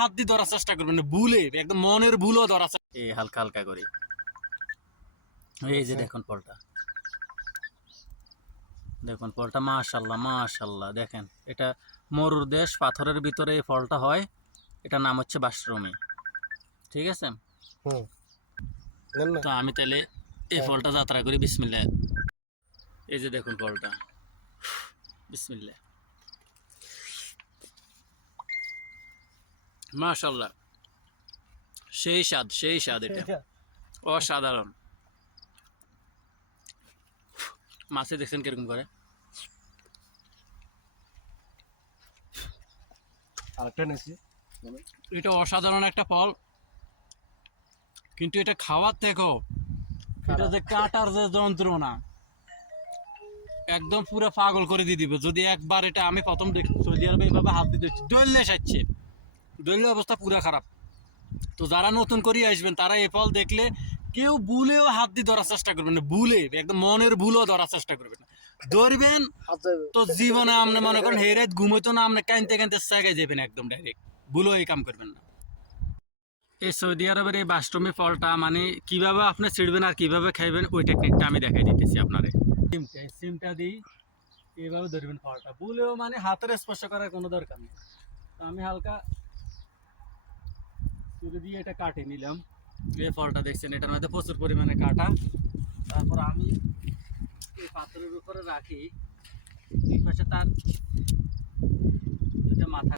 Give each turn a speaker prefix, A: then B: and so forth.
A: হাত দিয়ে ধরার চেষ্টা করবেন না ভুলে একদম মনের ভুলও ধরার এই হালকা হালকা করে। এই যে দেখুন ফলটা দেখুন ফলটা মাশাল্লাহ মাশাল্লাহ। দেখেন এটা মরুর দেশ পাথরের ভিতরে এই ফলটা হয়। এটার নাম হচ্ছে বাসরুমি। ঠিক আছে? তো আমি তাহলে এই ফলটা যাত্রা করি বিসমিল্লা এই যে দেখুন ফলটা বিসমিল্লা মাশাল্লাহ সেই স্বাদ সেই স্বাদ এটা। অসাধারণ। মাছে দেখছেন কীরকম করে?
B: আরেকটা নিয়েছি।
A: এটা অসাধারণ একটা ফল। কিন্তু এটা খাওয়ার থেকেও এটা যে কাটার যে যন্ত্রণা একদম পুরো পাগল করে দিয়ে দিবে। যদি একবার এটা আমি প্রথম দেখি সৌদি আরবে এইভাবে হাত দিতে দৈল্যে সাচ্ছে দৈল্য অবস্থা পুরো খারাপ। তো যারা নতুন করে আসবেন তারা এই ফল দেখলে কেউ ভুলেও হাত দিয়ে ধরার চেষ্টা করবেন না ভুলে একদম মনের ভুলও ধরার চেষ্টা করবেন না। ধরবেন তো জীবনে আপনি মনে করেন হেরে ঘুমোইতো না আপনি কানতে কানতে সাগে যাবেন একদম ডাইরেক্ট ভুলো এই কাম করবেন না। এই সৌদি আরবের এই বাস্টমি ফলটা মানে কীভাবে আপনি ছিঁড়বেন আর কীভাবে খাইবেন ওই টেকনিকটা আমি দেখাই দিতেছি আপনারে সিমটা সিমটা দিই এইভাবে ধরবেন ফলটা। ভুলেও মানে হাতের স্পর্শ করার কোনো দরকার নেই। আমি হালকা ছুরি দিয়ে এটা কাটে, নিলাম। এই ফলটা দেখছেন, এটার মধ্যে প্রচুর পরিমাণে কাটা। তারপর আমি এই পাথরের উপরে রাখি। দুই পাশে তার এটা মাথা